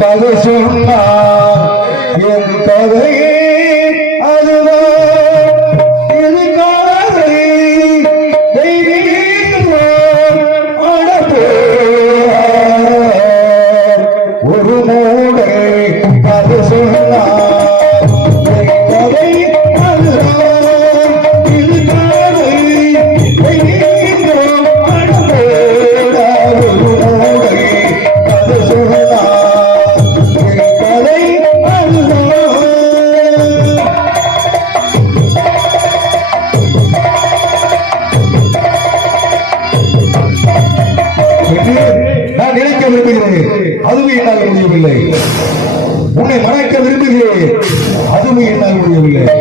该醒了。என்று நான் நினைக்க விரும்புகிறேன். அதுவும் என்னால் முடியவில்லை. உன்னை மறைக்க விரும்புகிறேன். அதுவும் என்னால் முடியவில்லை.